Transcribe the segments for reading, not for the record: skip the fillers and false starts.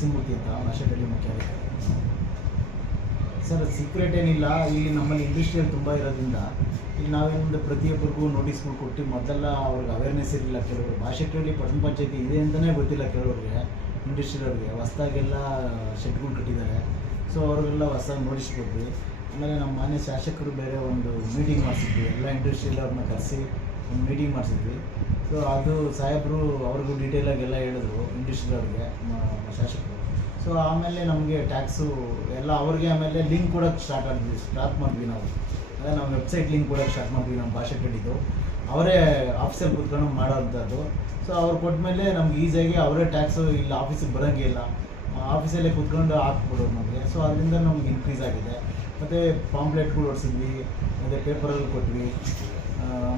ನರಸಿಂಹಮೂರ್ತಿ ಅಂತ ಭಾಷೆಯಲ್ಲಿ ಮುಖ್ಯಾಧಿಕಾರಿ. ಸರ್ ಸೀಕ್ರೆಟ್ ಏನಿಲ್ಲ, ಇಲ್ಲಿ ನಮ್ಮಲ್ಲಿ ಇಂಡಸ್ಟ್ರಿಯಲ್ಲಿ ತುಂಬ ಇರೋದ್ರಿಂದ ಇಲ್ಲಿ ನಾವೇನಂದ್ರೆ ಪ್ರತಿಯೊಬ್ಬರಿಗೂ ನೋಟಿಸ್ಗಳು ಕೊಟ್ಟು ಮೊದಲೆಲ್ಲ ಅವ್ರಿಗೆ ಅವೇರ್ನೆಸ್ ಇರಲಿಲ್ಲ. ಕೆಲವರು ಭಾಷೆಗಳಲ್ಲಿ ಪಟ್ಟಣ ಪಂಚಾಯತಿ ಇದೆ ಅಂತಲೇ ಗೊತ್ತಿಲ್ಲ ಕೆಲವರಿಗೆ, ಇಂಡಸ್ಟ್ರಿಯವ್ರಿಗೆ ಹೊಸ್ದಾಗೆಲ್ಲ ಶೆಡ್ಗಳು ಕಟ್ಟಿದ್ದಾರೆ. ಸೊ ಅವ್ರಿಗೆಲ್ಲ ಹೊಸ್ದಾಗಿ ನೋಟಿಸ್ ಕೊಟ್ವಿ. ಆಮೇಲೆ ನಮ್ಮ ಮಾನ್ಯ ಶಾಸಕರು ಬೇರೆ ಒಂದು ಮೀಟಿಂಗ್ ಮಾಡಿಸಿದ್ವಿ, ಎಲ್ಲ ಇಂಡಸ್ಟ್ರಿಯಲ್ ಅವ್ರನ್ನ ಕರೆಸಿ ಒಂದು ಮೀಟಿಂಗ್ ಮಾಡಿಸಿದ್ವಿ. ಸೊ ಅದು ಸಾಹೇಬರು ಅವ್ರಿಗೂ ಡೀಟೇಲಾಗಿ ಎಲ್ಲ ಹೇಳಿದ್ರು ಇಂಡಸ್ಟ್ರಿಯವ್ರಿಗೆ ಶಾಸಕರು. ಸೊ ಆಮೇಲೆ ನಮಗೆ ಟ್ಯಾಕ್ಸು ಎಲ್ಲ ಅವ್ರಿಗೆ ಆಮೇಲೆ ಲಿಂಕ್ ಕೊಡೋಕ್ಕೆ ಸ್ಟಾರ್ಟ್ ಮಾಡಿದ್ವಿ ನಾವು. ಅದೇ ನಾವು ವೆಬ್ಸೈಟ್ ಲಿಂಕ್ ಕೊಡೋಕ್ಕೆ ಸ್ಟಾರ್ಟ್ ಮಾಡಿದ್ವಿ ನಮ್ಮ ಭಾಷೆ ಕಟ್ಟಿದ್ದು. ಅವರೇ ಆಫೀಸಲ್ಲಿ ಕೂತ್ಕೊಂಡು ಮಾಡೋವಂಥದ್ದು. ಸೊ ಅವ್ರು ಕೊಟ್ಟಮೇಲೆ ನಮ್ಗೆ ಈಸಿಯಾಗಿ ಅವರೇ ಟ್ಯಾಕ್ಸು ಇಲ್ಲ ಆಫೀಸಿಗೆ ಬರೋಂಗೆ ಇಲ್ಲ, ಆಫೀಸಲ್ಲೇ ಕೂತ್ಕೊಂಡು ಹಾಕ್ಬಿಡೋದು ನಮಗೆ. ಸೊ ಅದರಿಂದ ನಮ್ಗೆ ಇನ್ಕ್ರೀಸ್ ಆಗಿದೆ. ಮತ್ತು ಪಾಂಪ್ಲೆಟ್ಗಳು ಹೊಡ್ಸಿದ್ವಿ, ಮತ್ತು ಪೇಪರಲ್ಲಿ ಕೊಟ್ವಿ,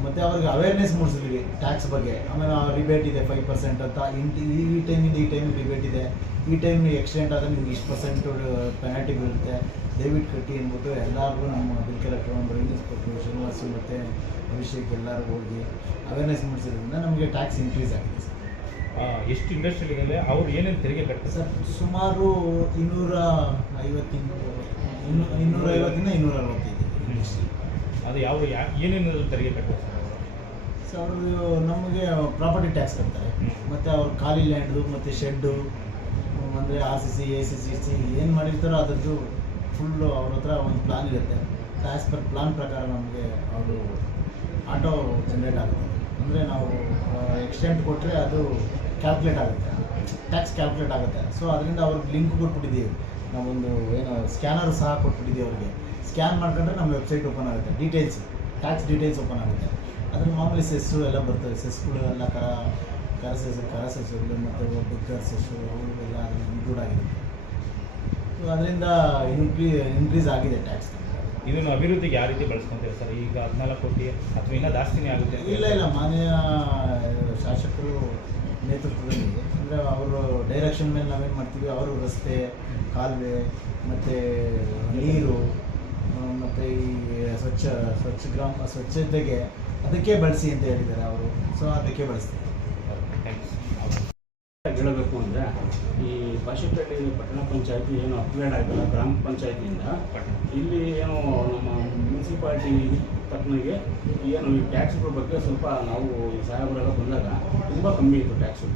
ಮತ್ತು ಅವ್ರಿಗೆ ಅವೇರ್ನೆಸ್ ಮೂಡಿಸಿದ್ವಿ ಟ್ಯಾಕ್ಸ್ ಬಗ್ಗೆ. ಆಮೇಲೆ ರಿಬೇಟ್ ಇದೆ 5% ಅಂತ, ಈ ಟೈಮಿಂದ ಈ ಟೈಮಿಗೆ ರಿಬೇಟ್ ಇದೆ, ಈ ಟೈಮ್ ಎಕ್ಸ್ಟೆಂಟ್ ಆದರೆ ನಿಮ್ಗೆ ಇಷ್ಟು % ಪೆನಾಲ್ಟಿ ಬೀಳುತ್ತೆ, ದಯವಿಟ್ಟು ಕಟ್ಟಿ ಅಂದ್ಬಿಟ್ಟು ಎಲ್ಲರಿಗೂ ನಮ್ಮ ಬಿಲ್ ಕಲೆಕ್ಟರ್ ಇನ್ಸ್ಪೆಕ್ಟರ್ ಶ್ರೀನಿವಾಸು ಮತ್ತು ಅಭಿಷೇಕ್ ಎಲ್ಲರೂ ಹೋಗಿ ಅವೇರ್ನೆಸ್ ಮೂಡಿಸಿದ್ರಿಂದ ನಮಗೆ ಟ್ಯಾಕ್ಸ್ ಇನ್ಕ್ರೀಸ್ ಆಗಿದೆ ಸರ್. ಎಷ್ಟು ಇಂಡಸ್ಟ್ರಿಯಲ್ಲಿದೆ, ಅವ್ರು ಏನೇನು ತೆರಿಗೆ ಕಟ್ತಾರೆ ಸರ್? ಸುಮಾರು 250 260 ಇದೆ ಇಂಡಸ್ಟ್ರಿ. ಅದು ಏನೇನು ತೆರಿಗೆ ಕಟ್ತಾರೆ ಸೊ ಅವರು ನಮಗೆ ಪ್ರಾಪರ್ಟಿ ಟ್ಯಾಕ್ಸ್ ಕಟ್ತಾರೆ, ಮತ್ತು ಅವ್ರು ಖಾಲಿ ಲ್ಯಾಂಡು ಮತ್ತು ಶೆಡ್ಡು, ಅಂದರೆ RCC ACC ಏನು ಮಾಡಿರ್ತಾರೋ ಅದರದ್ದು ಫುಲ್ಲು ಅವ್ರ ಹತ್ರ ಒಂದು ಪ್ಲಾನ್ ಇರುತ್ತೆ. ಆ್ಯಸ್ ಪರ್ ಪ್ಲಾನ್ ಪ್ರಕಾರ ನಮಗೆ ಅವರು ಆಟೋ ಜನ್ರೇಟ್ ಆಗುತ್ತೆ. ಅಂದರೆ ನಾವು ಎಕ್ಸ್ಟೆಂಟ್ ಕೊಟ್ಟರೆ ಅದು ಕ್ಯಾಲ್ಕುಲೇಟ್ ಆಗುತ್ತೆ, ಟ್ಯಾಕ್ಸ್ ಕ್ಯಾಲ್ಕುಲೇಟ್ ಆಗುತ್ತೆ. ಸೊ ಅದರಿಂದ ಅವ್ರಿಗೆ ಲಿಂಕ್ ಕೊಟ್ಬಿಟ್ಟಿದ್ದೀವಿ, ನಾವೊಂದು ಏನು ಸ್ಕ್ಯಾನರ್ ಸಹ ಕೊಟ್ಬಿಟ್ಟಿದ್ದೀವಿ ಅವ್ರಿಗೆ. ಸ್ಕ್ಯಾನ್ ಮಾಡ್ಕೊಂಡ್ರೆ ನಮ್ಮ ವೆಬ್ಸೈಟ್ ಓಪನ್ ಆಗುತ್ತೆ, ಟ್ಯಾಕ್ಸ್ ಡೀಟೇಲ್ಸ್ ಓಪನ್ ಆಗುತ್ತೆ. ಅದ್ರಲ್ಲಿ ಮಾಮೂಲಿ ಸೆಸ್ಸು ಎಲ್ಲ ಬರ್ತವೆ, ಸೆಸ್ಗಳು ಎಲ್ಲ ಕರ ಸೆಸ್ಸುಗಳು ಮತ್ತು ಬಿಗ್ಗರ್ ಸೆಸ್ಸು ಅವೆಲ್ಲ ಅದರಲ್ಲಿ ಇನ್ಕ್ಲೂಡ್ ಆಗಿರುತ್ತೆ. ಸೊ ಅದರಿಂದ ಇನ್ಕ್ರೀಸ್ ಆಗಿದೆ ಟ್ಯಾಕ್ಸ್. ಇದನ್ನು ಅಭಿವೃದ್ಧಿಗೆ ಯಾವ ರೀತಿ ಬಳಸ್ಕೊಂತೀವಿ ಸರ್? ಈಗ 14 ಕೋಟಿ ಅಥವಾ ಇನ್ನೂ ಜಾಸ್ತಿನೇ ಆಗುತ್ತೆ? ಇಲ್ಲ, ಮಾನ್ಯ ಶಾಸಕರು ನೇತೃತ್ವದಲ್ಲಿ, ಅಂದರೆ ಅವರು ಡೈರೆಕ್ಷನ್ ಮೇಲೆ ನಾವೇನು ಮಾಡ್ತೀವಿ, ಅವರು ರಸ್ತೆ, ಕಾಲುವೆ ಮತ್ತು ನೀರು ಮತ್ತು ಈ ಸ್ವಚ್ಛತೆಗೆ ಅದಕ್ಕೆ ಬಳಸಿ ಅಂತ ಹೇಳಿದ್ದಾರೆ ಅವರು. ಸೊ ಅದಕ್ಕೆ ಬಳಸ್ತೀವಿ. ಹೇಳಬೇಕು ಅಂದರೆ ಈ ಭಾಷೆಪೇಟೆ ಪಟ್ಟಣ ಪಂಚಾಯತಿ ಏನು ಅಪ್ಗ್ರೇಡ್ ಆಗಿಲ್ಲ ಗ್ರಾಮ ಪಂಚಾಯತಿಯಿಂದ, ಇಲ್ಲಿ ಏನು ನಮ್ಮ ಮುನ್ಸಿಪಾಲ್ಟಿ ಪಟ್ಟಣಿಗೆ ಏನು ಈ ಟ್ಯಾಕ್ಸ್ಗಳ ಬಗ್ಗೆ ಸ್ವಲ್ಪ ನಾವು ಈ ಸಾಹೇಬರೆಲ್ಲ ಬಂದಾಗ ತುಂಬ ಕಮ್ಮಿ ಇತ್ತು ಟ್ಯಾಕ್ಸು.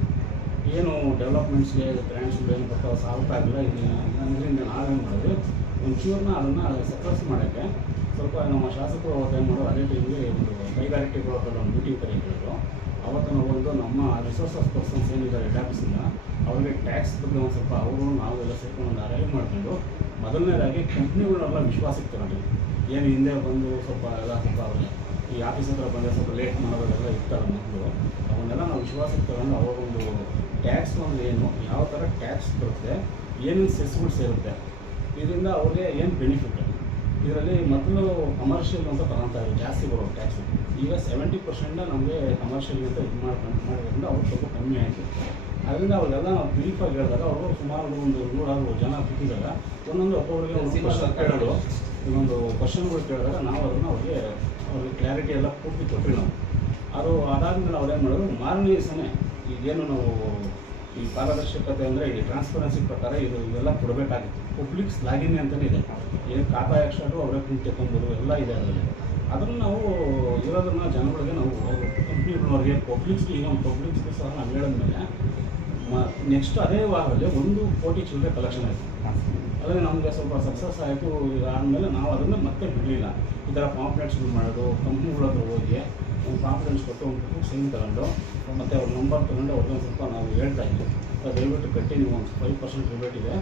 ಏನು ಡೆವಲಪ್ಮೆಂಟ್ಸ್ಗೆ ಗ್ರ್ಯಾಂಡ್ಸ್ಗಳು ಏನು ಬರ್ತಾವೆ ಸಾಗುತ್ತಾಗಿಲ್ಲ. ಇದರಿಂದ ನಾವೇನು ಮಾಡಿದ್ವಿ, ಒಂಚೂರನ್ನ ಅದನ್ನು ಸಕ್ಸಸ್ ಮಾಡೋಕ್ಕೆ ಸ್ವಲ್ಪ ನಮ್ಮ ಶಾಸಕರು ಅವತ್ತು ಏನು ಮಾಡೋದು, ಅದೇ ಟೈಮ್ಗೆ ಒಂದು ಕೈಗಾರಿಕೆಗಳ ಒಂದು ಮೀಟಿಂಗ್ ಕರೀತಿದ್ರು. ಅವತ್ತು ನಾವು ನಮ್ಮ ರಿಸೋರ್ಸಸ್ ಪರ್ಸನ್ಸ್ ಏನಿದ್ದಾರೆ ಹೆಡ್ ಆಫೀಸಿಂದ ಅವ್ರಿಗೆ ಟ್ಯಾಕ್ಸ್ ಬಗ್ಗೆ ಒಂದು ಸ್ವಲ್ಪ ಅವರು ನಾವೆಲ್ಲ ಸೇರ್ಕೊಂಡು ಒಂದು ಅರೇಂಜ್ ಮಾಡ್ಕೊಂಡು ಮೊದಲನೇದಾಗಿ ಕಂಪ್ನಿಗಳನ್ನೆಲ್ಲ ವಿಶ್ವಾಸಕ್ಕೆ ತಗೊಂಡಿದ್ವಿ. ಏನು ಹಿಂದೆ ಬಂದು ಸ್ವಲ್ಪ ಅವ್ರಿಗೆ ಈ ಆಫೀಸ್ ಹತ್ರ ಬಂದರೆ ಸ್ವಲ್ಪ ಲೇಟ್ ಮಾಡೋದೆಲ್ಲ ಇರ್ತಾರೆ ಮಕ್ಕಳು, ಅವನ್ನೆಲ್ಲ ನಾವು ವಿಶ್ವಾಸಕ್ಕೆ ತಗೊಂಡು ಅವಾಗೊಂದು ಟ್ಯಾಕ್ಸ್ ಒಂದು ಏನು ಯಾವ ಥರ ಟ್ಯಾಕ್ಸ್ ಬರುತ್ತೆ, ಏನೇನು ಸೆಸ್ಗಳು ಸೇರುತ್ತೆ, ಇದರಿಂದ ಅವ್ರಿಗೆ ಏನು ಬೆನಿಫಿಟ್. ಇದರಲ್ಲಿ ಮೊದಲು ಕಮರ್ಷಿಯಲ್ ಅಂತ ತಗೊಳ್ತಾರೆ ಜಾಸ್ತಿ ಬರೋ ಟ್ಯಾಕ್ಸು. ಈಗ 70% ನಮಗೆ ಕಮರ್ಷಿಯಲ್ ಅಂತ ಇದು ಮಾಡೋದ್ರಿಂದ ಅವ್ರು ಸ್ವಲ್ಪ ಕಮ್ಮಿ ಆಯಿತು. ಅದರಿಂದ ಅವ್ರಿಗೆಲ್ಲ ನಾವು ಬ್ರೀಫಾಗಿ ಹೇಳಿದಾಗ ಅವರು ಸುಮಾರು ಒಂದು 100 ಜನ ಕೂತಿದಾಗ ಒಂದೊಂದು ಒಬ್ಬೊಬ್ಬರಿಗೆ ಒಂದು ಕ್ವಶನ್ ಕೇಳೋದು, ಇನ್ನೊಂದು ಕ್ವಶನ್ಗಳು ಕೇಳಿದಾಗ ನಾವು ಅದನ್ನು ಅವ್ರಿಗೆ ಕ್ಲಾರಿಟಿ ಎಲ್ಲ ಪೂರ್ತಿ ಕೊಟ್ಟರು ನಾವು. ಅದು ಅದಾದಮೇಲೆ ಅವ್ರೇನು ಮಾಡೋದು, ಮಾರನೇ ದಿವಸನೇ ಈಗೇನು ನಾವು ಈ ಪಾರದರ್ಶಕತೆ ಅಂದರೆ ಈ ಟ್ರಾನ್ಸ್ಪರೆನ್ಸಿ ಪ್ರಕಾರ ಇವೆಲ್ಲ ಕೊಡಬೇಕಾಗಿತ್ತು. ಪಬ್ಲಿಕ್ಸ್ ಲಾಗಿನ್ ಅಂತಲೇ ಇದೆ, ಏನು ಖಾತಾ ಎಕ್ಸ್ಟ್ರಾಟು ಅವರೇ ಪ್ರಿಂಟ್ ತಗೊಂಬೋದು ಎಲ್ಲ ಇದೆ ಅದರಲ್ಲಿ. ಅದನ್ನು ನಾವು ಇರೋದನ್ನ ಜನಗಳಿಗೆ ನಾವು ಕಂಪ್ನಿಗಳವ್ರಿಗೆ ಪಬ್ಲಿಕ್ಸ್ಗೆ ಈಗ ಒಂದು ಪಬ್ಲಿಕ್ಸ್ಗೆ ಸಹ ನಾವು ಹೇಳಿದ್ಮೇಲೆ ನೆಕ್ಸ್ಟ್ ಅದೇ ವಾರದಲ್ಲಿ 1 ಕೋಟಿ ಚಿಲ್ಲರೆ ಕಲೆಕ್ಷನ್ ಆಯಿತು. ಅದೇ ನಮಗೆ ಸ್ವಲ್ಪ ಸಕ್ಸಸ್ ಆಯಿತು. ಈಗ ಆದಮೇಲೆ ನಾವು ಅದನ್ನು ಮತ್ತೆ ಬಿಡಲಿಲ್ಲ. ಈ ಥರ ಪಾಂಪ್ಲೆಟ್ಸ್ಗಳು ಮಾಡೋದು, ಕಂಪ್ನಿಗಳ ಹತ್ರ ಹೋಗಿ ಒಂದು ಕಾನ್ಫಿಡೆನ್ಸ್ ಕೊಟ್ಟು ಒಂದು ಸೈನ್ ತಗೊಂಡು ಮತ್ತು ಅವ್ರ ನಂಬರ್ ತೊಗೊಂಡು ಅವ್ರಿಗೊಂದು ಸ್ವಲ್ಪ ನಾವು ಹೇಳ್ತಾ ಇದ್ವಿ, ದಯವಿಟ್ಟು ಕಟ್ಟಿ ನೀವು ಒಂದು 5% ರಿಬೇಟ್ ಇದೆ,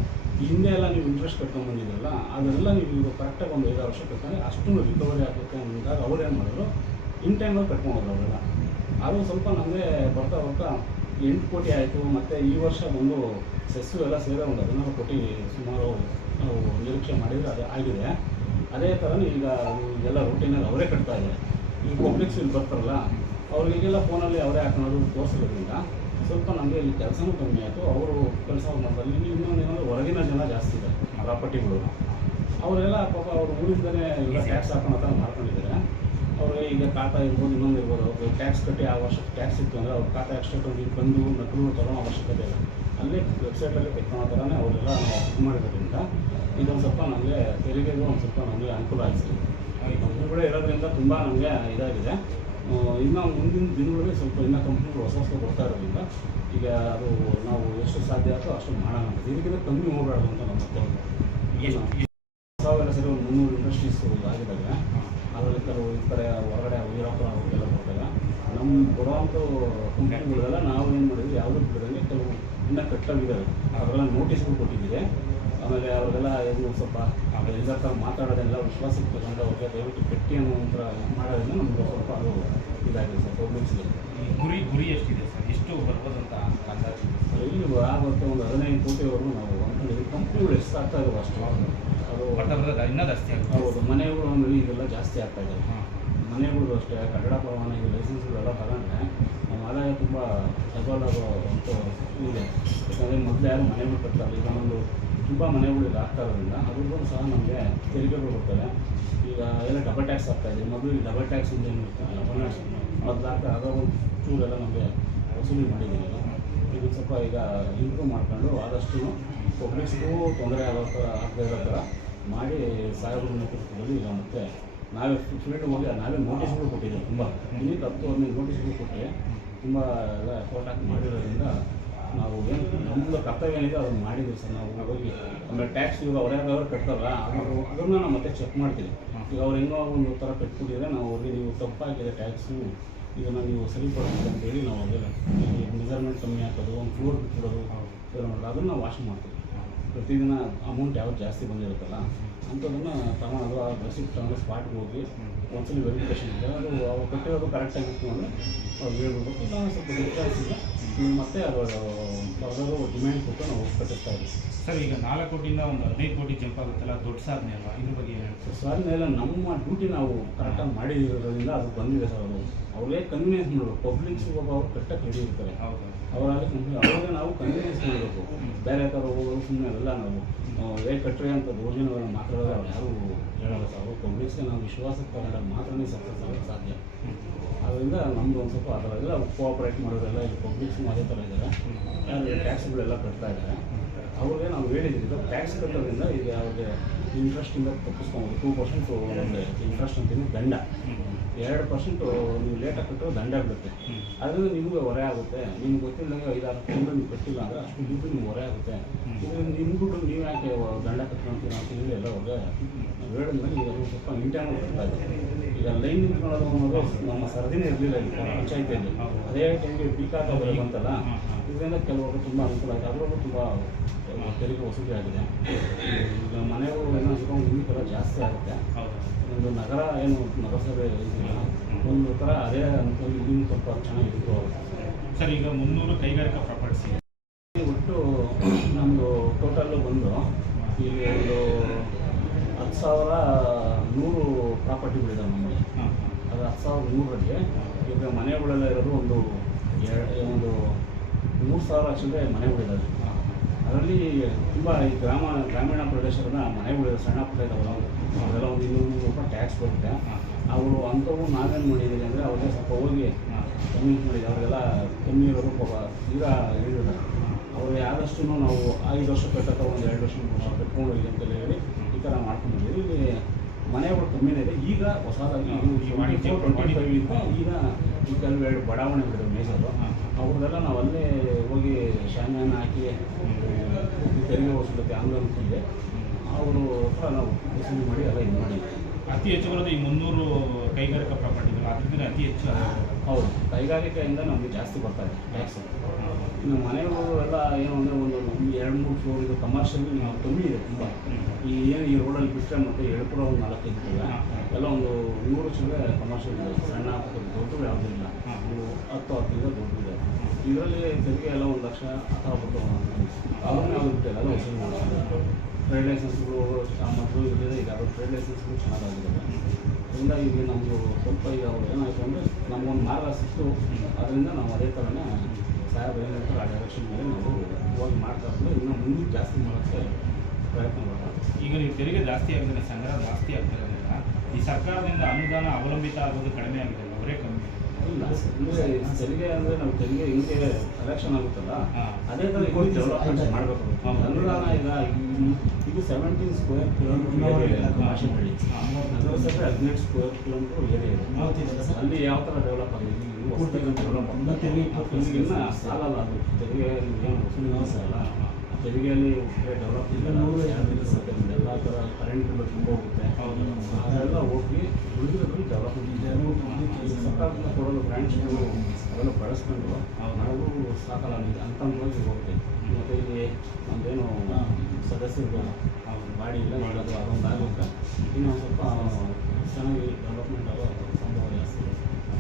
ಹಿಂದೆ ಎಲ್ಲ ನೀವು ಇಂಟ್ರೆಸ್ಟ್ ಕಟ್ಕೊಂಡು ಬಂದಿದ್ರಲ್ಲ ಅದೆಲ್ಲ ನೀವು ಕರೆಕ್ಟಾಗಿ ಒಂದು 5 ವರ್ಷ ಕಟ್ಕೊಂಡ್ರೆ ಅಷ್ಟು ರಿಕವರಿ ಆಗಬೇಕು ಅಂದಾಗ ಅವ್ರೇನು ಮಾಡಿದ್ರು, ಇನ್ ಟೈಮಲ್ಲಿ ಕಟ್ಕೊಂಡ್ರು ಅವರೆಲ್ಲ. ಅದು ಸ್ವಲ್ಪ ನಮಗೆ ಬರ್ತಾ 8 ಕೋಟಿ ಆಯಿತು. ಮತ್ತು ಈ ವರ್ಷ ಬಂದು ಸೆಸ್ಸು ಎಲ್ಲ ಸೇರಿ ಒಂದು 16 ಕೋಟಿ ಸುಮಾರು ನಾವು ನಿರೀಕ್ಷೆ ಮಾಡಿದರೆ ಅದು ಆಗಿದೆ. ಅದೇ ಥರನೇ ಈಗ ಎಲ್ಲ ರೂಟೀನಲ್ಲಿ ಅವರೇ ಕಟ್ತಾ ಇದ್ದಾರೆ. ಈ ಪಬ್ಲಿಕ್ಸ್ ಇಲ್ಲಿ ಬರ್ತಾರಲ್ಲ ಅವ್ರಿಗೆಲ್ಲ ಫೋನಲ್ಲಿ ಅವರೇ ಹಾಕೋದು ತೋರಿಸೋದ್ರಿಂದ ಸ್ವಲ್ಪ ನಮಗೆ ಇಲ್ಲಿ ಕೆಲಸನೂ ಕಮ್ಮಿ ಆಯಿತು. ಅವರು ಕೆಲಸ ಮಾಡ್ತಾರೆ. ಇನ್ನೊಂದೇನಂದರೆ ಹೊರಗಿನ ಜನ ಜಾಸ್ತಿ ಇದೆ ಪ್ರಾಪರ್ಟಿಗಳು, ಅವರೆಲ್ಲ ಪಾಪ ಅವ್ರು ಊರಿಂದಲೇ ಎಲ್ಲ ಟ್ಯಾಕ್ಸ್ ಹಾಕೊಂಡು ಮಾಡ್ಕೊಂಡಿದ್ದಾರೆ. ಅವ್ರಿಗೆ ಈಗ ಖಾತಾ ಇರ್ಬೋದು, ಇನ್ನೊಂದು ಇರ್ಬೋದು, ಅವ್ರು ಟ್ಯಾಕ್ಸ್ ಕಟ್ಟಿ ಆ ವರ್ಷಕ್ಕೆ ಟ್ಯಾಕ್ಸ್ ಇತ್ತು ಅಂದರೆ ಅವ್ರ ಖಾತಾ ಎಕ್ಸ್ಟ್ರಾ ಬಂದು ನಕಲು ತಗೊಳ್ಳೋ ಅವಶ್ಯಕತೆ ಇಲ್ಲ. ಅಲ್ಲೇ ವೆಬ್ಸೈಟಲ್ಲಿ ತೆಕ್ಕೊಳ್ಳೋ ಥರನೇ ಅವರೆಲ್ಲ ನಾವು ಇದು ಮಾಡಿರೋದ್ರಿಂದ ಇದೊಂದು ಸ್ವಲ್ಪ ನಮಗೆ ತೆರಿಗೆಗೂ ಒಂದು ಸ್ವಲ್ಪ ನಮಗೆ ಅನುಕೂಲ ಆಗಿದೆ. ಈ ಕಂಪ್ನಿಗಳೇ ಇರೋದ್ರಿಂದ ತುಂಬ ನಮಗೆ ಇದಾಗಿದೆ. ಇನ್ನು ಮುಂದಿನ ದಿನಗಳಲ್ಲಿ ಸ್ವಲ್ಪ ಇನ್ನೂ ಕಂಪ್ನಿಗಳು ಹೊಸ ಬರ್ತಾ ಇರೋದ್ರಿಂದ ಈಗ ಅದು ನಾವು ಎಷ್ಟು ಸಾಧ್ಯ ಆಗುತ್ತೋ ಅಷ್ಟು ಮಾಡೋಣ ಅಂತ. ಇದಕ್ಕಿಂತ ಕಮ್ಮಿ ಹೋಗಬಾರ್ದು ಅಂತ ನಮ್ಮ ಹೊಸವೆಲ್ಲ ಸರಿ ಒಂದು 300 ಇಂಡಸ್ಟ್ರೀಸ್ ಆಗಿದ್ದಾವೆ. ಅದರಲ್ಲಿ ಕೆಲವು ಈ ಕಡೆ ಹೊರಗಡೆ ವೀರಪ್ಪ ಅವ್ರಿಗೆಲ್ಲ ಬರ್ತಾರೆ. ನಮ್ಮ ಕೊಡುವಂಥ ಕಂಪ್ನಿಗಳೆಲ್ಲ ನಾವು ಏನು ಮಾಡಿದ್ವಿ, ಯಾವುದೂ ಬಿಡೋಂಗೆ ಕೆಲವು ಇನ್ನೂ ಕಟ್ಟಾಗಿದ್ದಾವೆ. ಅವರೆಲ್ಲ ನೋಟಿಸ್ಗಳು ಕೊಟ್ಟಿದ್ದೀವಿ. ಆಮೇಲೆ ಅವ್ರಿಗೆಲ್ಲ ಏನು ಸ್ವಲ್ಪ ಎಲ್ಲರ ಥರ ಮಾತಾಡೋದೆಲ್ಲ ವಿಶ್ವಾಸಕ್ಕೆ ತಗೊಂಡು ಅವ್ರಿಗೆ ದಯವಿಟ್ಟು ಕಟ್ಟಿ ಅನ್ನೋ ಒಂಥರ ಇದು ಮಾಡೋದ್ರಿಂದ ನಮ್ಗೆ ಸ್ವಲ್ಪ ಅದು ಇದಾಗಿದೆ ಸರ್. ಪಬ್ಲಿಕ್ಸ್ಗೆ ಗುರಿ ಎಷ್ಟಿದೆ ಸರ್? ಎಷ್ಟು ಬರ್ಬೋದು ಅಂತ ಅಂದಾಜು? ಇಲ್ಲಿ ಆಗುತ್ತೆ ಒಂದು 15 ಕೋಟಿವರೆಗೂ ನಾವು ಅಂದ್ಕೊಂಡಿದ್ದೀವಿ. ಕಂಪ್ನಿಗಳು ಎಷ್ಟು ಆಗ್ತಾ ಇದಾವೆ ಅಷ್ಟು ಅದು ಬರ್ತಾ ಇನ್ನೂ ಜಾಸ್ತಿ ಆಗುತ್ತೆ. ಹೌದು, ಮನೆಗಳು ಆಮೇಲೆ ಇದೆಲ್ಲ ಜಾಸ್ತಿ ಆಗ್ತಾ ಇದೆ. ಮನೆಗಳು ಅಷ್ಟೇ ಕನ್ನಡ ಪರವಾನಗಿ ಲೈಸೆನ್ಸ್ಗಳೆಲ್ಲ ತಗೊಂಡ್ರೆ ನಮ್ಮ ಆದಾಯ ತುಂಬ ಡಬಲ್ ಆಗೋ ಅಂತ ಇದೆ. ಯಾಕಂದರೆ ಮೊದಲು ಯಾರು ಮನೆಗಳು ಕಟ್ತಾರೆ, ಈಗ ಒಂದು ತುಂಬ ಮನೆಗಳು ಈಗ ಆಗ್ತಾ ಇರೋದ್ರಿಂದ ಅದ್ರದ್ದು ಸಹ ನಮಗೆ ತೆರಿಗೆಗಳು ಬರ್ತವೆ. ಈಗ ಎಲ್ಲ ಡಬಲ್ ಟ್ಯಾಕ್ಸ್ ಆಗ್ತಾಯಿದೆ. ಮೊದಲು ಈ ಡಬಲ್ ಟ್ಯಾಕ್ಸ್ ಏನು ಇರ್ತಾರೆ ಮೊದಲು ಅದರ ಒಂದು ಚೂರೆಲ್ಲ ನಮಗೆ ವಸೂಲಿ ಮಾಡಿದ್ದೀವಿ. ಇದು ಸ್ವಲ್ಪ ಈಗ ಇಂಪ್ರೂವ್ ಮಾಡ್ಕೊಂಡು ಆದಷ್ಟು ಪಬ್ಲಿಕ್ಸ್ಗೂ ತೊಂದರೆ ಆಗೋ ಥರ ಆಗದೇ ಇರೋ ಥರ ಮಾಡಿ ಸಾಹೇಬರ ನೇತೃತ್ವದಲ್ಲಿ ಈಗ ಮತ್ತೆ ನಾವೇ ಫೀಲ್ಡ್ ಹೋಗಿ ನಾವೇ ನೋಟಿಸ್ಗಳು ಕೊಟ್ಟಿದ್ದೀವಿ. ತುಂಬ ಇನ್ನೂ 10-15 ನೋಟಿಸ್ಗಳು ಕೊಟ್ಟರೆ ತುಂಬ ಎಲ್ಲ ಎಫರ್ಟ್ ಹಾಕಿ ಮಾಡಿರೋದ್ರಿಂದ ನಾವು ಏನು ನಮ್ಮದು ಕರ್ತವ್ಯ ಏನಿದೆ ಅದನ್ನು ಮಾಡಿದ್ದೀವಿ ಸರ್. ನಾವು ಹೋಗಿ ಆಮೇಲೆ ಟ್ಯಾಕ್ಸ್ ಇವಾಗ ಅವ್ರ್ಯಾರು ಕಟ್ತಾರಲ್ಲ ಅದನ್ನು ನಾವು ಮತ್ತೆ ಚೆಕ್ ಮಾಡ್ತೀವಿ. ಈಗ ಅವ್ರು ಹೆಂಗೋ ಒಂದು ಥರ ಕಟ್ಬಿಟ್ಟಿದ್ರೆ ನಾವು ಅವ್ರಿಗೆ ನೀವು ತಪ್ಪಾಗಿದೆ ಟ್ಯಾಕ್ಸು, ಇದನ್ನು ನೀವು ಸರಿಪಡಿಸಿ ಅಂತೇಳಿ ನಾವು ಅವ್ರಿಗೆ ಮೆಜರ್ಮೆಂಟ್ ಕಮ್ಮಿ ಹಾಕೋದು, ಒಂದು ಫ್ಲೋರ್ ಬಿಟ್ಬಿಡೋದು ಅದನ್ನು ನಾವು ವಾಶ್ ಮಾಡ್ತೀವಿ. ಪ್ರತಿದಿನ ಅಮೌಂಟ್ ಯಾವ್ದು ಜಾಸ್ತಿ ಬಂದಿರುತ್ತಲ್ಲ ಅಂಥದನ್ನು ತಗೊಳೋದು, ಆ ರೆಸಿಪ್ಟ್ ತಗೊಂಡು ಸ್ಪಾಟ್ಗೆ ಹೋಗಿ ಒಂದ್ಸಲ ವೆರಿಫಿಕೇಷನ್ ಇದೆ ಅದು ಅವ್ರು ಕಟ್ಟಿರೋದು ಕರೆಕ್ಟಾಗಿತ್ತು ಅಂದರೆ ಅವ್ರು ಹೇಳ್ಬಿಡ್ಬೇಕು. ಇಲ್ಲ ಸ್ವಲ್ಪ ಡಿಫ್ರೆನ್ಸ್ ಇದೆ ಮತ್ತೆ ಅದು ಫರ್ದರು ಡಿಮ್ಯಾಂಡ್ ಕೊಟ್ಟು ನಾವು ಕಟ್ಟಿಸ್ತಾ ಇದ್ದೀವಿ ಸರ್. ಈಗ 4 ಕೋಟಿಯಿಂದ ಒಂದು 15 ಕೋಟಿ ಜಂಪ್ ಆಗುತ್ತಲ್ಲ, ದೊಡ್ಡ ಸಾಧನೆ ಅಲ್ವಾ? ಇದ್ರ ಬಗ್ಗೆ ಏನು ಹೇಳ್ತೀವಿ? ಸಾಧನೆ ಎಲ್ಲ ನಮ್ಮ ಡ್ಯೂಟಿ ನಾವು ಕರೆಕ್ಟಾಗಿ ಮಾಡಿರೋದ್ರಿಂದ ಅದು ಬಂದಿದೆ ಸರ್. ಅದು ಅವ್ರಿಗೆ ಕನ್ವೀನಿಯನ್ಸ್ ಮಾಡಬೇಕು. ಪಬ್ಲಿಕ್ಸ್ ಇವಾಗ ಅವ್ರು ಕರೆಕ್ಟಾಗಿ ರೆಡಿ ಇರ್ತಾರೆ. ಹೌದು, ಅವರಾಗಲಿ ಕಂಪ್ನಿ ಅವ್ರಿಗೆ ನಾವು ಕನ್ವೀನಿಯನ್ಸ್ ಮಾಡಬೇಕು. ಬೇರೆ ಥರ ಹೋಗೋದು ಸುಮ್ಮನೆ ಅವೆಲ್ಲ ನಾವು ಹೇಗೆ ಕಟ್ಟರೆ ಅಂತ ರೋಜಿನವರ ಮಾತಾಡೋದು ಅವ್ರು ಯಾರು ಹೇಳೋಲ್ಲ ಸರ್. ಅವರು ಪಬ್ಲಿಕ್ಸ್ಗೆ ನಾವು ವಿಶ್ವಾಸಕ್ಕೆ ತಗೊಂಡಾಗ ಮಾತ್ರನೇ ಸಕ್ಸಸ್ ಆಗೋಕ್ಕೆ ಸಾಧ್ಯ. ಅದರಿಂದ ನಮ್ಮದು ಒಂದು ಸ್ವಲ್ಪ ಅದರೆಲ್ಲ ಕೋಆಪ್ರೇಟ್ ಮಾಡೋರೆಲ್ಲ ಇಲ್ಲಿ ಪಬ್ಲಿಕ್ಸು ಅದೇ ಥರ ಇದ್ದಾರೆ. ಯಾರು ಟ್ಯಾಕ್ಸ್ಗಳೆಲ್ಲ ಕಟ್ತಾ ಇದ್ದಾರೆ ಅವ್ರಿಗೆ ನಾವು ಹೇಳಿದ್ದೀವಿ ಟ್ಯಾಕ್ಸ್ ಕಟ್ಟೋದ್ರಿಂದ ಈಗ ಅವ್ರಿಗೆ ಇಂಟ್ರೆಸ್ಟಿಂದ ತಪ್ಪಿಸ್ಕೊಬೋದು. 2% ಒಂದು ಇಂಟ್ರೆಸ್ಟ್ ಅಂತೀನಿ ದಂಡ, 2% ನೀವು ಲೇಟಾಗಿ ಕಟ್ಟೋ ದಂಡ ಬೀಳುತ್ತೆ. ಅದರಿಂದ ನಿಮಗೆ ಹೊರೆ ಆಗುತ್ತೆ. ನಿಮ್ಗೆ ಗೊತ್ತಿಲ್ಲದಂಗೆ 5-6 ತಿಂಗಳು ನೀವು ಕಟ್ಟಿಲ್ಲ ಅಂದರೆ ಅಷ್ಟು ದುಡ್ಡು ನಿಮ್ಗೆ ಹೊರೆ ಆಗುತ್ತೆ. ಇದರಿಂದ ನಿಮ್ಮ ದುಡ್ಡು ನೀವು ಯಾಕೆ ದಂಡ ಕಟ್ಕೊಂತೀವಿ ಅಂತ ಹೇಳಿ ಎಲ್ಲ ಅವ್ರಿಗೆ ನಾವು ಹೇಳಿದ್ಮೇಲೆ ಈಗ ಸ್ವಲ್ಪ ಇಂಟರ್ನಲ್ ಕಟ್ತಾ ಇದೆ. ಈಗ ಲೈನ್ ನಿಂತ್ಕೊಳ್ಳೋದು ಅನ್ನೋದು ನಮ್ಮ ಸರದಿನೇ ಇರಲಿಲ್ಲ ಈಗ ಪಂಚಾಯಿತಿಯಲ್ಲಿ. ಅದೇ ಟೈಮ್ಗೆ ಪೀಕಾತ ಬಂತಲ್ಲ, ಇದರಿಂದ ಕೆಲವರು ತುಂಬ ಅನುಕೂಲ ಆಗಿದೆ. ಅದರಲ್ಲೂ ತುಂಬ ತೆರಿಗೆ ವಸೂಲಿ ಆಗಿದೆ. ಈಗ ಮನೆಗಳು ಏನೋ ಇನ್ನೂ ಥರ ಜಾಸ್ತಿ ಆಗುತ್ತೆ. ಒಂದು ನಗರ ಏನು ನಗರಸಭೆ ಇದೆಯಲ್ಲ ಒಂದು ಥರ ಅದೇ ಅನುಕೂಲ ಇನ್ನೂ ಸ್ವಲ್ಪ ಚೆನ್ನಾಗಿ ಇಂಪ್ರೂವ್ ಆಗುತ್ತೆ ಸರ್. ಈಗ 300 ಕೈಗಾರಿಕಾ ಪ್ರಾಪರ್ಟೀಸ್ ಇದೆ. ಒಟ್ಟು ನಮ್ಮದು ಟೋಟಲ್ಲು ಬಂದು ಈಗ ಒಂದು 10,100 ಪ್ರಾಪರ್ಟಿಗಳಿದಾವೆ ನಮ್ಮಲ್ಲಿ. ಅದು 10,100ರಲ್ಲಿ ಈಗ ಮನೆಗಳೆಲ್ಲ ಇರೋದು ಒಂದು 3,000 ಚಿಲ್ಲರೆ ಮನೆಗಳಿದ್ದಾವೆ. ಅದರಲ್ಲಿ ತುಂಬ ಈ ಗ್ರಾಮೀಣ ಪ್ರದೇಶದ ಮನೆಗಳಿದೆ, ಸಣ್ಣ ಪುಟ್ಟ ಇದ್ದಾವಲ್ಲ ಅದೆಲ್ಲ ಒಂದು 200 ರೂಪಾಯಿ ಟ್ಯಾಕ್ಸ್ ಬರುತ್ತೆ. ಅವರು ಅಂಥವು ನಾವೇನು ಮಾಡಿದ್ದೀವಿ ಅಂದರೆ ಅವ್ರಿಗೆ ಸ್ವಲ್ಪ ಹೋಗಿ ಕಮ್ಮಿ ಮಾಡಿದ್ದೀವಿ. ಅವರಿಗೆಲ್ಲ ಕಮ್ಮಿ ಇರೋರು ಪಾಪ ತೀರಾ ಹೇಳಿದ್ದಾರೆ. ಅವ್ರಿಗೆ ಆದಷ್ಟು ನಾವು 5 ವರ್ಷ ಕಟ್ಟೋ ಒಂದು 2 ವರ್ಷ 3 ವರ್ಷ ಕಟ್ಕೊಂಡು ಹೋಗಿ ಅಂತೆಲ್ಲ ಹೇಳಿ ಈ ಥರ ಮಾಡ್ಕೊಂಡಿದ್ದೀವಿ. ಇಲ್ಲಿ ಮನೆಗಳು ಕಮ್ಮಿನೇ ಇದೆ. ಈಗ ಹೊಸದಾಗಿ 24-25 ಈಗ ಈ ಕೆಲವೆರಡು ಬಡಾವಣೆಗಳಿವೆ ಮೇಜರು. ಅವ್ರದ್ದೆಲ್ಲ ನಾವು ಅಲ್ಲೇ ಹೋಗಿ ಶಾಮಿಯಾನ ಹಾಕಿ ತೆರಿಗೆ ವಸೂಲತೆ ಆಂದೋಲನಕ್ಕೆ ಅವರು ಹತ್ರ ನಾವು ವಸೂಲಿ ಮಾಡಿ ಎಲ್ಲ ಇದು ಮಾಡಿದ್ದೀವಿ. ಅತಿ ಹೆಚ್ಚು ಬರೋದು ಈ 300 ಕೈಗಾರಿಕಾ ಪ್ರಾಪರ್ಟಿಗಳು, ಅದರಿಂದ ಅತಿ ಹೆಚ್ಚು. ಹೌದು, ಕೈಗಾರಿಕೆಯಿಂದ ನಮಗೆ ಜಾಸ್ತಿ ಬರ್ತಾಯಿದೆ ಟ್ಯಾಕ್ಸ್. ಇನ್ನು ಮನೆಗಳು ಎಲ್ಲ ಏನು ಅಂದರೆ ಒಂದು 2-3 ಫ್ಲೋರ್ ಇದು ಕಮರ್ಷಿಯಲ್ ಕಮ್ಮಿ ಇದೆ ತುಂಬ. ಏನು ಈ ರೋಡಲ್ಲಿ ಬಿಟ್ಟರೆ ಮತ್ತು ಎಳ್ಪುರ ಒಂದು 4 ಇರ್ತದೆ ಎಲ್ಲ ಒಂದು 100 ಚಿಲ್ಲರೆ ಕಮರ್ಷಿಯಲ್ ಇದೆ. ಸಣ್ಣ ದೊಡ್ಡದು ಯಾವುದಿಲ್ಲ, 10-15 ದೊಡ್ಡದಿದೆ. ಇದರಲ್ಲಿ ತೆರಿಗೆ ಎಲ್ಲ 1 ಲಕ್ಷ ಅಥವಾ ಅದನ್ನೇ ಆಗುತ್ತೆ ಎಲ್ಲ ವಸೂಲಿ ಮಾಡ್ತಾರೆ. ಟ್ರೇಡ್ ಲೈಸೆನ್ಸ್ಗಳು ಮೊದಲು ಇರಲಿದೆ, ಈಗ ಅದು ಟ್ರೇಡ್ ಲೈಸೆನ್ಸ್ಗಳು ಚೆನ್ನಾಗಾಗಿದ್ದಾವೆ. ಅದರಿಂದ ಈಗ ನಮ್ಮದು ಸ್ವಲ್ಪ ಈಗ ಅವ್ರು ಏನಾಯಿತು ಅಂದರೆ ನಮಗೊಂದು ಮಾರ್ಗ ಸಿಕ್ತು. ಅದರಿಂದ ನಾವು ಅದೇ ಥರನೇ ಸಾಹೇಬ್ ಏನು ಹೇಳ್ತಾರೆ ಆ ಡೈರೆಕ್ಷನ್ ಮೇಲೆ ನಾವು ಹೋಗಿ ಮಾಡ್ತಾ ಇರ್ತೀವಿ. ಇನ್ನೂ ಮುಂದೆ ಜಾಸ್ತಿ ಮಾಡೋಕ್ಕೆ ಪ್ರಯತ್ನ ಮಾಡ್ತಾರೆ. ಈಗ ನೀವು ತೆರಿಗೆ ಜಾಸ್ತಿ ಆಗಿದ್ರೆ ಸಂಗ್ರಹ ಜಾಸ್ತಿ ಆಗ್ತಿರೋದ್ರಿಂದ ಈ ಸರ್ಕಾರದಿಂದ ಅನುದಾನ ಅವಲಂಬಿತ ಆಗೋದು ಕಡಿಮೆ ಆಗಿದೆ, ಅವರೇ ಕಮ್ಮಿ. ಇಲ್ಲ ಅಂದರೆ ತೆರಿಗೆ ಅಂದರೆ ನಾವು ತೆರಿಗೆ ಹಿಂಗೆ ಕಲೆಕ್ಷನ್ ಆಗುತ್ತಲ್ಲ, ಹಾ. ಅದೇ ಥರ ಇಲ್ಲಿ ಡೆವಲಪ್ಮೆಂಟ್ ಮಾಡಬೇಕು. ಅನುದಾನ ಈಗ ಇದು 17 ಸ್ಕ್ವೇರ್ ಕಿಲೋಮೀಟರ್ ಏರಿಯಾ ಇದೆ ಭಾಷೆಹಳ್ಳಿ. ಅದು ಸಹ 18 ಸ್ಕ್ವೇರ್ ಕಿಲೋಮೀಟರ್ ಏರಿಯಾ ಇದೆ. ಅಲ್ಲಿ ಯಾವ ಥರ ಡೆವಲಪ್ ಆಗಿದೆ, ಡೆವಲಪ್ ಇಲ್ಲಿಗಿನ್ನ ಸಾಲಲ್ಲ. ಅದು ತೆರಿಗೆ ಏನು ವಸೂಲಿ ಸಾಲ, ತೆರಿಗೆಯಲ್ಲಿ ಡೆವಲಪ್ ಇಲ್ಲ. ಎಲ್ಲ ಥರ ಕರೆಂಟ್ ಬಿಲ್ ತುಂಬ ಹೋಗುತ್ತೆ, ಅದೆಲ್ಲ ಹೋಗಿ ಉಳಿದಿರೋದ್ರಲ್ಲಿ ಡೆವಲಪ್ಮೆಂಟ್ ಸರ್ಕಾರದಿಂದ ಕೊಡೋದು ಗ್ರ್ಯಾಂಟ್ಸ್ಗಳು ಅವೆಲ್ಲ ಬಳಸ್ಕೊಂಡು ನಾವು ಸಾಕಲ್ಲ ಅಂತಂದಾಗಿ ಹೋಗ್ತೀವಿ. ಮತ್ತು ಇಲ್ಲಿ ನಮ್ಮದೇನು ಸದಸ್ಯರು ಬಾಡಿ ಇಲ್ಲ ಮಾಡೋದು ಅದೊಂದು ಆಗುತ್ತೆ. ಇನ್ನೊಂದು ಸ್ವಲ್ಪ ಚೆನ್ನಾಗಿ ಡೆವಲಪ್ಮೆಂಟ್ ಆಗೋ